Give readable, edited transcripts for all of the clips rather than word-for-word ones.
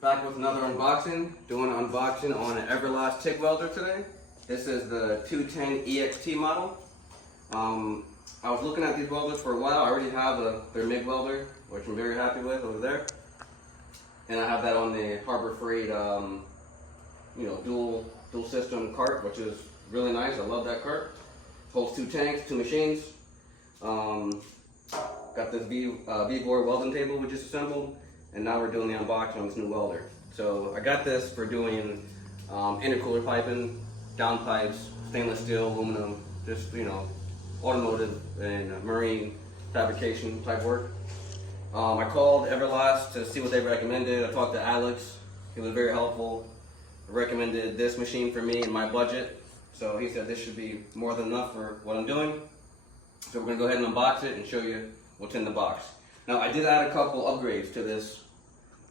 Back with another unboxing. Doing an unboxing on an Everlast TIG welder today. This is the 210 EXT model. I was looking at these welders for a while. I already have their MIG welder, which I'm very happy with over there. And I have that on the Harbor Freight, dual system cart, which is really nice. I love that cart. Holds 2 tanks, 2 machines. Got this V-bore welding table we just assembled, and now we're doing the unboxing on this new welder. So I got this for doing intercooler piping, down pipes, stainless steel, aluminum, just automotive and marine fabrication type work. I called Everlast to see what they recommended. I talked to Alex. He was very helpful. Recommended this machine for me and my budget. So he said this should be more than enough for what I'm doing. So we're gonna go ahead and unbox it and show you what's in the box. Now I did add a couple upgrades to this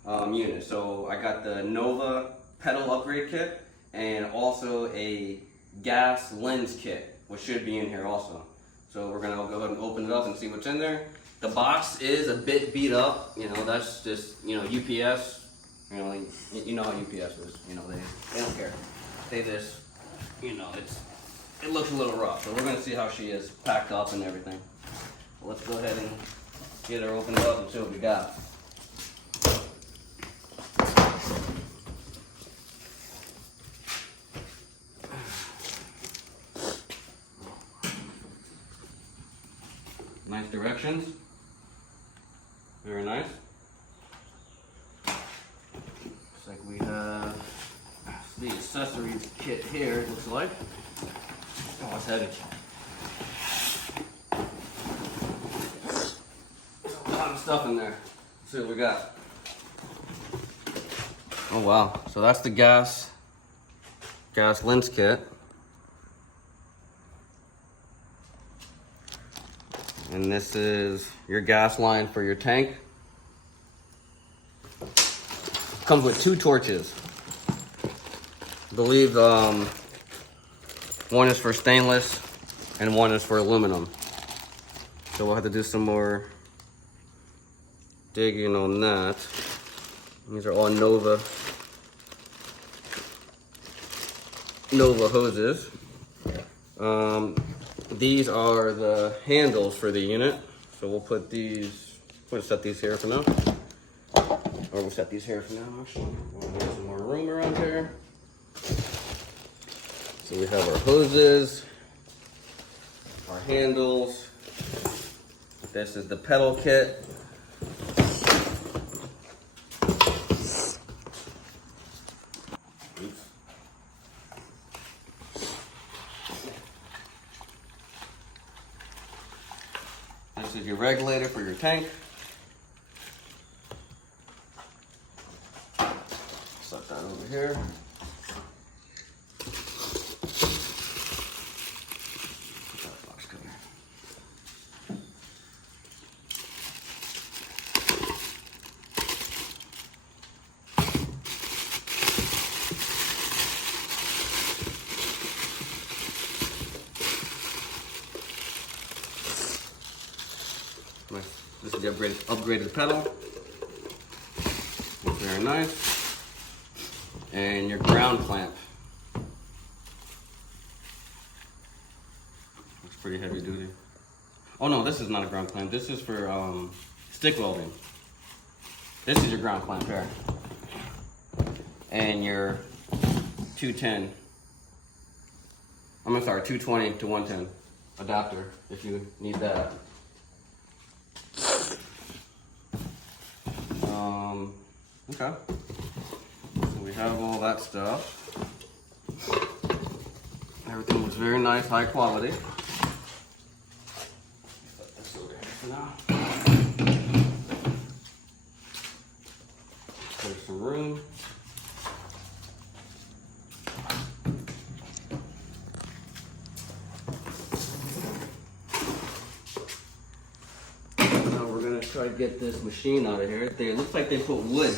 unit. So I got the Nova pedal upgrade kit and also a gas lens kit, which should be in here also. So we're gonna go ahead and open it up and see what's in there. The box is a bit beat up, that's just, UPS, you know how UPS is, they don't care. They just, it looks a little rough. So we're gonna see how she is packed up and everything. So let's go ahead and get her opened up and see what we got. Nice directions. Very nice. Looks like we have the accessories kit here, it looks like. Oh, it's heavy. A lot of stuff in there. Let's see what we got. Oh wow, so that's the gas lens kit. And this is your gas line for your tank. Comes with 2 torches. I believe one is for stainless and one is for aluminum. So we'll have to do some more digging on that. These are all Nova hoses. These are the handles for the unit. So we'll put these, we'll set these here for now. Or we'll set these here for now, actually. We'll get some more room around here. So we have our hoses, our handles. This is the pedal kit. Oops. This is your regulator for your tank. Set that over here. Put that box cover. This is the upgraded pedal. Very nice. And your ground clamp. Looks pretty heavy duty. Oh no, this is not a ground clamp. This is for stick welding. This is your ground clamp here. And your 210. I'm sorry, 220 to 110 adapter if you need that. Okay. So we have all that stuff. Everything looks very nice, high quality. Put this over here for now. There's some room. Now we're gonna try to get this machine out of here. It looks like they put wood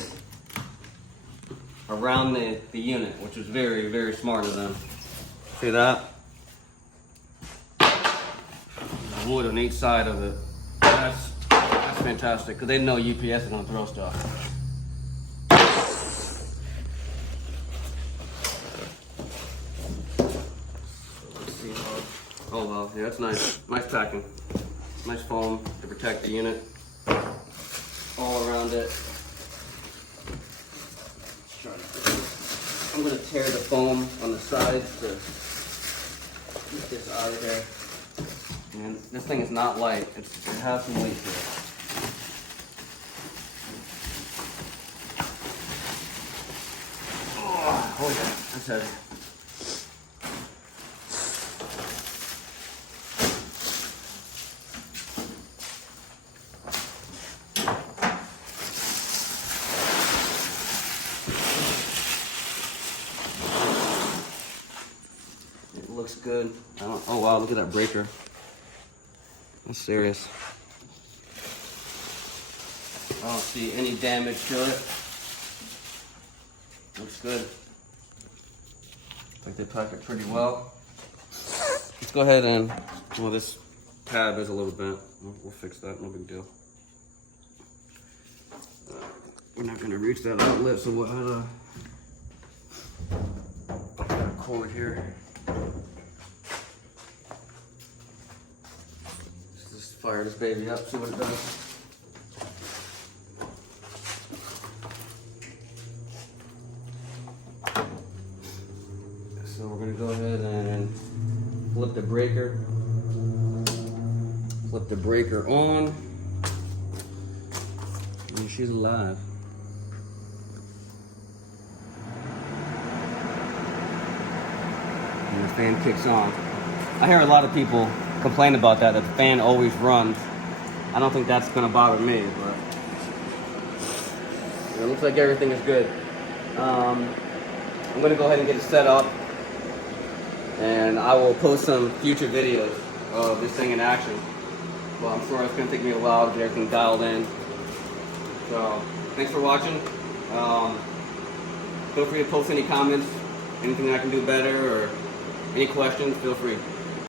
around the unit, which was very, very smart of them. See that? Wood on each side of it. That's fantastic, because they know UPS is gonna throw stuff. Oh well, yeah, that's nice. Nice packing. Nice foam to protect the unit all around it. I'm gonna tear the foam on the sides to get this out of here. And this thing is not light. It has some weight to it. Oh yeah, that's heavy. It looks good. Oh wow, look at that breaker. That's serious. I don't see any damage to it. Looks good. I think they pack it pretty well. Let's go ahead and, well, this tab is a little bent. We'll fix that, no big deal. We're not gonna reach that outlet, so we'll have a cord here. Let's just fire this baby up, see what it does. So we're gonna go ahead and flip the breaker. Flip the breaker on. And she's alive. And the fan kicks on. I hear a lot of people complain about that the fan always runs. I don't think that's gonna bother me, but it looks like everything is good. I'm gonna go ahead and get it set up, and I will post some future videos of this thing in action. Well, I'm sure it's gonna take me a while to get everything dialed in. So, thanks for watching. Feel free to post any comments, anything I can do better, or any questions, feel free.